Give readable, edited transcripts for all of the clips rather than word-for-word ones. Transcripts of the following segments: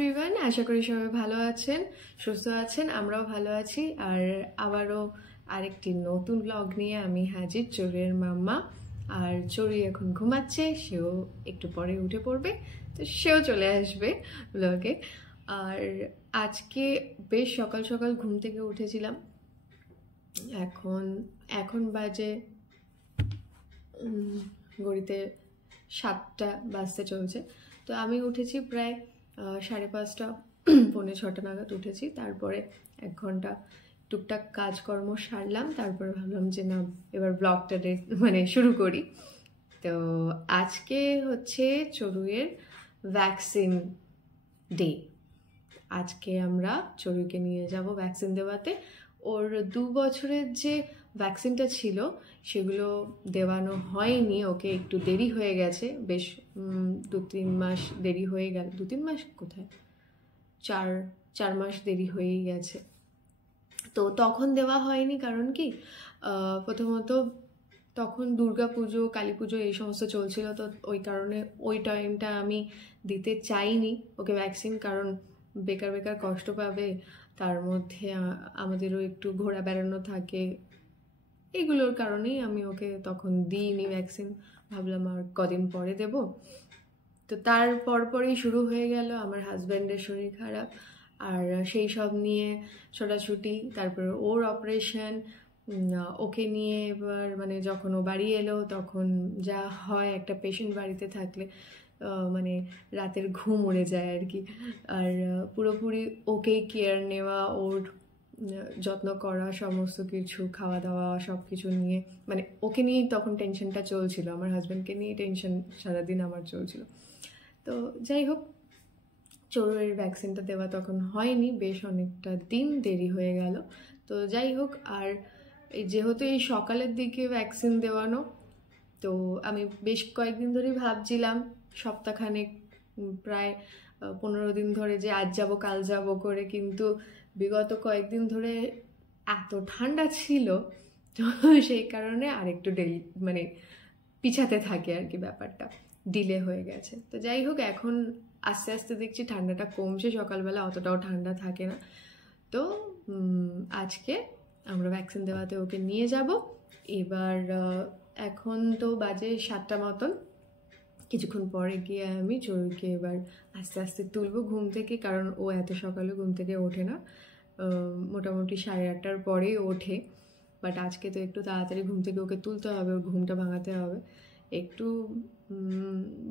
Everyone, আশা করি সবাই ভালো আছেন, সুস্থ আছেন। আমরাও ভালো আছি। আর আবারও আরেকটি নতুন ব্লগ নিয়ে আমি হাজির, চড়ুইয়ের মাম্মা। আর চড়ুই এখন ঘুমাচ্ছে, সেও একটু পরে উঠে পড়বে, তো সেও চলে আসবে ব্লগে। আর আজকে বেশ সকাল সকাল ঘুম থেকে উঠেছিলাম। এখন এখন বাজে ঘড়িতে 7টা বাজতে চলছে। তো আমি উঠেছি প্রায় 5:30, পৌনে 6টা নাগাদ উঠেছি। তারপরে 1 ঘন্টা টুকটাক কাজকর্ম সারলাম। তারপরে ভাবলাম যে না, এবার ব্লগটা শুরু করি। তো আজকে হচ্ছে চড়ুইয়ের ভ্যাকসিন ডে। আজকে আমরা চড়ুইকে নিয়ে যাব ভ্যাকসিন দেওয়াতে। ওর 2 বছরের যে ভ্যাকসিনটা ছিল সেগুলো দেওয়ানো হয়নি, ওকে একটু দেরি হয়ে গেছে, বেশ 2-3 মাস দেরি হয়ে গেল। 2-3 মাস কোথায়, 4 মাস দেরি হয়েই গেছে। তো তখন দেওয়া হয়নি, কারণ কি প্রথমত তখন দুর্গা পুজো, কালী পুজো এই সমস্ত চলছিল। তো ওই কারণে ওই টাইমটা আমি দিতে চাইনি ওকে ভ্যাকসিন, কারণ বেকার বেকার কষ্ট পাবে। তার মধ্যে আমাদেরও একটু ঘোরা বেড়ানো থাকে, এগুলোর কারণেই আমি ওকে তখন দিইনি ভ্যাকসিন। ভাবলাম আর কদিন পরে দেব। তো তার পরপরই শুরু হয়ে গেল আমার হাজব্যান্ডের শরীর খারাপ, আর সেই সব নিয়ে ছোটাছুটি। তারপর ওর অপারেশন, ওকে নিয়ে এবার যখন ও বাড়ি এলো তখন যা হয় একটা পেশেন্ট বাড়িতে থাকলে, রাতের ঘুম উড়ে যায় আর কি। আর পুরোপুরি ওকেই কেয়ার নেওয়া, ওর যত্ন করা, সমস্ত কিছু খাওয়া দাওয়া সব কিছু নিয়ে ওকে নিয়েই তখন টেনশনটা চলছিল। আমার হাজব্যান্ডকে নিয়ে টেনশন সারাদিন আমার চলছিল। তো যাই হোক, চড়ুইয়ের ভ্যাকসিনটা দেওয়া তখন হয়নি, বেশ অনেকটা দিন দেরি হয়ে গেল। তো যাই হোক, আর যেহেতু এই সকালের দিকে ভ্যাকসিন দেওয়ানো, তো আমি বেশ কয়েকদিন ধরেই ভাবছিলাম, সপ্তাহখানেক প্রায় 15 দিন ধরে, যে আজ যাব কাল যাব করে। কিন্তু বিগত কয়েকদিন ধরে এত ঠান্ডা ছিল, তো সেই কারণে আরেকটু পিছাতে থাকে আর কি, ব্যাপারটা ডিলে হয়ে গেছে। তো যাই হোক, এখন আস্তে আস্তে দেখছি ঠান্ডাটা কমছে, সকালবেলা অতটাও ঠান্ডা থাকে না। তো আজকে আমরা ভ্যাকসিন দেওয়াতে ওকে নিয়ে যাব। এবার এখন তো বাজে 7টা মতন, কিছুক্ষণ পরে গিয়ে আমি চড়ুইকে এবার আস্তে আস্তে তুলবো ঘুম থেকে, কারণ ও এত সকালে ঘুম থেকে ওঠে না, মোটামুটি 8:30টার পরেই ওঠে। বাট আজকে তো একটু তাড়াতাড়ি ঘুম থেকে ওকে তুলতে হবে, ওর ঘুমটা ভাঙাতে হবে। একটু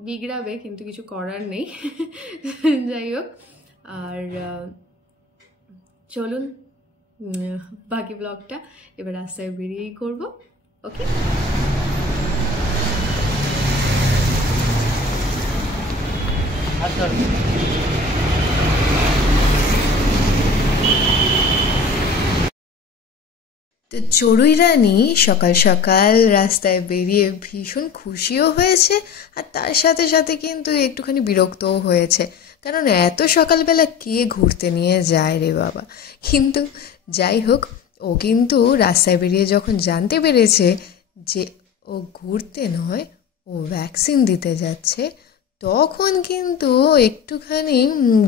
বিগড়াবে, কিন্তু কিছু করার নেই। যাই হোক, আর চলুন বাকি ব্লগটা এবার রাস্তায় বেরিয়েই করবো। ওকে, তো চড়ুই রানী সকাল সকাল রাস্তায় বেরিয়ে ভীষণ খুশিও হয়েছে, আর তার সাথে সাথে কিন্তু একটুখানি বিরক্তও হয়েছে, কারণ এত সকালবেলা কে ঘুরতে নিয়ে যায় রে বাবা। কিন্তু যাই হোক, ও কিন্তু রাস্তায় বেরিয়ে যখন জানতে পেরেছে যে ও ঘুরতে নয়, ও ভ্যাকসিন দিতে যাচ্ছে, তখন কিন্তু একটুখানি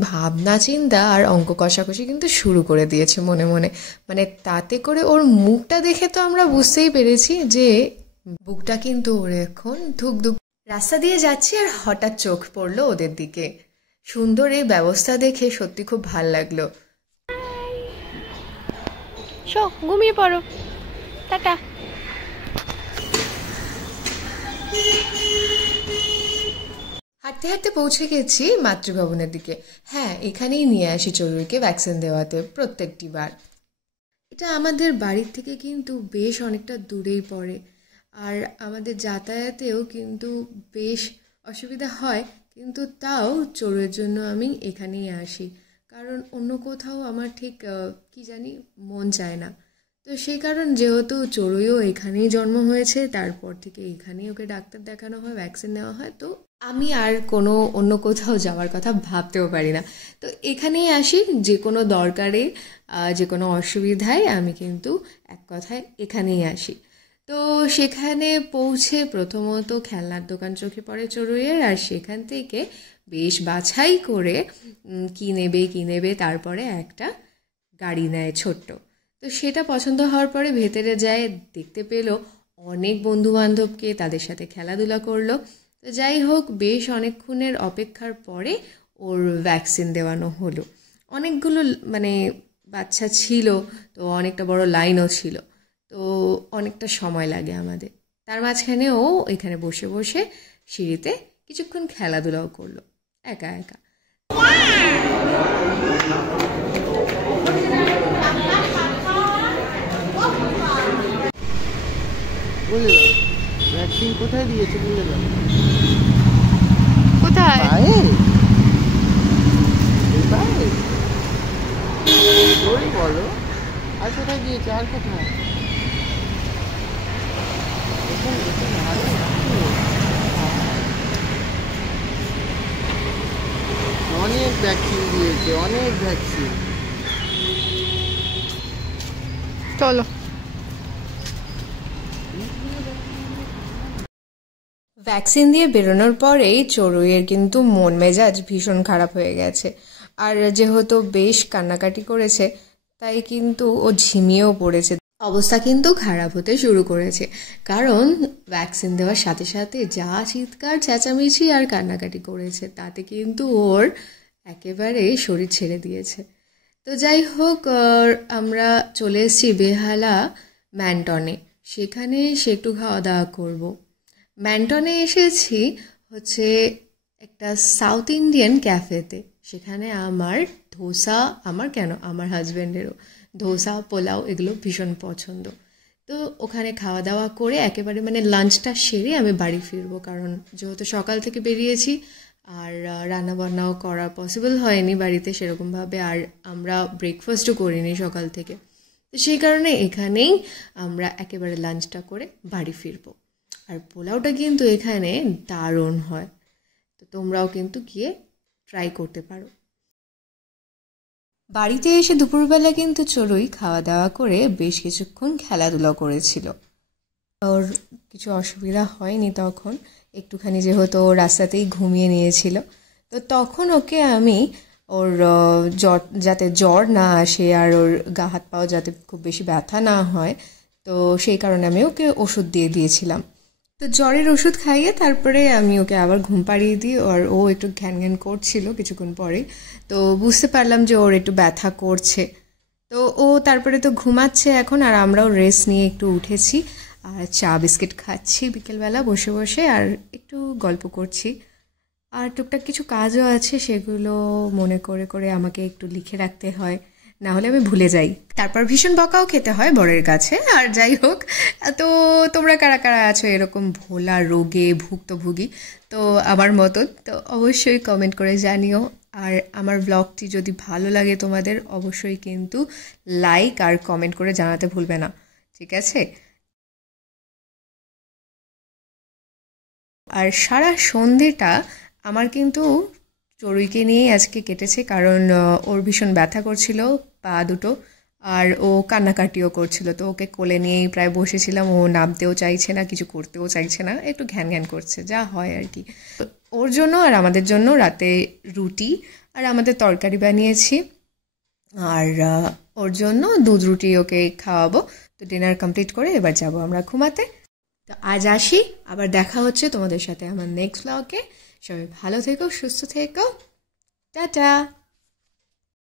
ভাবনা চিন্তা আর অঙ্ক কষাকষি কিন্তু শুরু করে দিয়েছে মনে মনে। তাতে করে ওর মুখটা দেখে তো আমরা বুঝতেই পেরেছি যে বুকটা কিন্তু ওর এখন ধুকধুক। রাস্তা দিয়ে যাচ্ছি আর হঠাৎ চোখ পড়লো ওদের দিকে। সুন্দর এই ব্যবস্থা দেখে সত্যি খুব ভাল লাগলো। ঘুমিয়ে পড়ো, টাটা। হাঁটতে হাঁটতে পৌঁছে গেছি মাতৃভবনের দিকে। হ্যাঁ, এখানেই নিয়ে আসি চড়ুইকে ভ্যাকসিন দেওয়াতে প্রত্যেকটি বার। এটা আমাদের বাড়ির থেকে কিন্তু বেশ অনেকটা দূরেই পড়ে, আর আমাদের যাতায়াতেও কিন্তু বেশ অসুবিধা হয়, কিন্তু তাও চড়ুইয়ের জন্য আমি এখানেই আসি, কারণ অন্য কোথাও আমার ঠিক কি জানি মন চায় না। তো সেই কারণ, যেহেতু চড়ুইও এখানেই জন্ম হয়েছে, তারপর থেকে এখানেই ওকে ডাক্তার দেখানো হয়, ভ্যাকসিন নেওয়া হয়, তো আমি আর কোনো অন্য কোথাও যাওয়ার কথা ভাবতেও পারি না। তো এখানেই আসি, যে কোনো দরকারে, যে কোনো অসুবিধায় আমি কিন্তু এক কথায় এখানেই আসি। তো সেখানে পৌঁছে প্রথমত খেলনার দোকান চোখে পড়ে চড়ুইয়ের, আর সেখান থেকে বেশ বাছাই করে কী নেবে তারপরে একটা গাড়ি নেয় ছোট্ট। তো সেটা পছন্দ হওয়ার পরে ভেতরে যায়, দেখতে পেলো অনেক বন্ধুবান্ধবকে, তাদের সাথে খেলাধুলা করলো। তো যাই হোক, বেশ অনেকক্ষণের অপেক্ষার পরে ওর ভ্যাকসিন দেওয়ানো হলো। অনেকগুলো বাচ্চা ছিল, তো অনেকটা বড় লাইনও ছিল, তো অনেকটা সময় লাগে আমাদের। তার মাঝখানে ও এখানে বসে বসে সিঁড়িতে কিছুক্ষণ খেলাধুলাও করলো একা একা। ভ্যাকসিন কোথায় দিয়েছে বলে দাও? কোথায়? ওই বলো, আর কোথায় দিয়েছে? আর কোথায়? অনেক ভ্যাকসিন দিয়েছে, অনেক ভ্যাকসিন। চলো। ভ্যাকসিন দিয়ে বেরোনোর পরেই চড়ুইয়ের কিন্তু মন মেজাজ ভীষণ খারাপ হয়ে গেছে। আর যেহেতু বেশ কান্নাকাটি করেছে, তাই কিন্তু ও ঝিমিয়েও পড়েছে। অবস্থা কিন্তু খারাপ হতে শুরু করেছে, কারণ ভ্যাকসিন দেওয়ার সাথে সাথে যা চিৎকার চেঁচামেচি আর কান্নাকাটি করেছে, তাতে কিন্তু ওর একেবারে শরীর ছেড়ে দিয়েছে। তো যাই হোক, আমরা চলে এসেছি বেহালা ম্যান্টনে। সেখানে সে একটু খাওয়া দাওয়া করবো। ম্যান্টনে এসেছি হচ্ছে একটা সাউথ ইন্ডিয়ান ক্যাফেতে। সেখানে আমার ধোসা, আমার হাজব্যান্ডেরও ধোসা, পোলাও এগুলো ভীষণ পছন্দ। তো ওখানে খাওয়া দাওয়া করে একেবারে লাঞ্চটা সেরে আমি বাড়ি ফিরবো, কারণ যেহেতু সকাল থেকে বেরিয়েছি আর রান্নাবান্নাও করা পসিবল হয়নি বাড়িতে সেরকমভাবে, আর আমরা ব্রেকফাস্টও করিনি সকাল থেকে। তো সেই কারণে এখানেই আমরা একেবারে লাঞ্চটা করে বাড়ি ফিরবো। আর পোলাওটা কিন্তু এখানে দারুণ হয়, তো তোমরাও কিন্তু গিয়ে ট্রাই করতে পারো। বাড়িতে এসে দুপুরবেলা কিন্তু চড়ুই খাওয়া দাওয়া করে বেশ কিছুক্ষণ খেলাধুলা করেছিল। ওর কিছু অসুবিধা হয়নি তখন, একটুখানি যেহেতু ও রাস্তাতেই ঘুমিয়ে নিয়েছিল। তো তখন ওকে আমি ওর যাতে জ্বর না আসে আর ওর গা হাত পাও যাতে খুব বেশি ব্যথা না হয়, তো সেই কারণে আমি ওকে ওষুধ দিয়ে দিয়েছিলাম। তো জ্বরের ওষুধ খাইয়ে তারপরে আমি ওকে আবার ঘুম পাড়িয়ে দিই। আর ও একটু ঘ্যান ঘ্যান করছিল কিছুক্ষণ পরে, তো বুঝতে পারলাম যে ওর একটু ব্যথা করছে। তো ও তারপরে তো ঘুমাচ্ছে এখন, আর আমরাও রেস্ট নিয়ে একটু উঠেছি আর চা বিস্কিট খাচ্ছি বিকেলবেলা বসে বসে, আর একটু গল্প করছি। আর টুকটাক কিছু কাজও আছে, সেগুলো মনে করে করে আমাকে একটু লিখে রাখতে হয়, না হলে আমি ভুলে যাই। তারপর ভীষণ বকাও খেতে হয় বরের কাছে। আর যাই হোক, তো তোমরা কারা কারা আছো এরকম ভোলা রোগে ভুক্তভোগী, তো আমার মতন, তো অবশ্যই কমেন্ট করে জানিও। আর আমার ব্লগটি যদি ভালো লাগে তোমাদের, অবশ্যই কিন্তু লাইক আর কমেন্ট করে জানাতে ভুলবে না, ঠিক আছে? আর সারা সন্ধেটা আমার কিন্তু চড়ুইকে নিয়েই আজকে কেটেছে, কারণ ওর ভীষণ ব্যথা করছিল পা দুটো, আর ও কান্নাকাটিও করছিল। তো ওকে কোলে নিয়েই প্রায় বসেছিলাম, ও নামতেও চাইছে না, কিছু করতেও চাইছে না, একটু ঘ্যান ঘ্যান করছে, যা হয় আর কি। ওর জন্য আর আমাদের জন্য রাতে রুটি আর আমাদের তরকারি বানিয়েছি, আর ওর জন্য দুধ রুটি ওকে খাওয়াবো। তো ডিনার কমপ্লিট করে এবার যাব আমরা ঘুমাতে। তো আজ আসি, আবার দেখা হচ্ছে তোমাদের সাথে আমার নেক্সট ব্লগে। সবাই ভালো থেকো, সুস্থ থেকো, টাটা।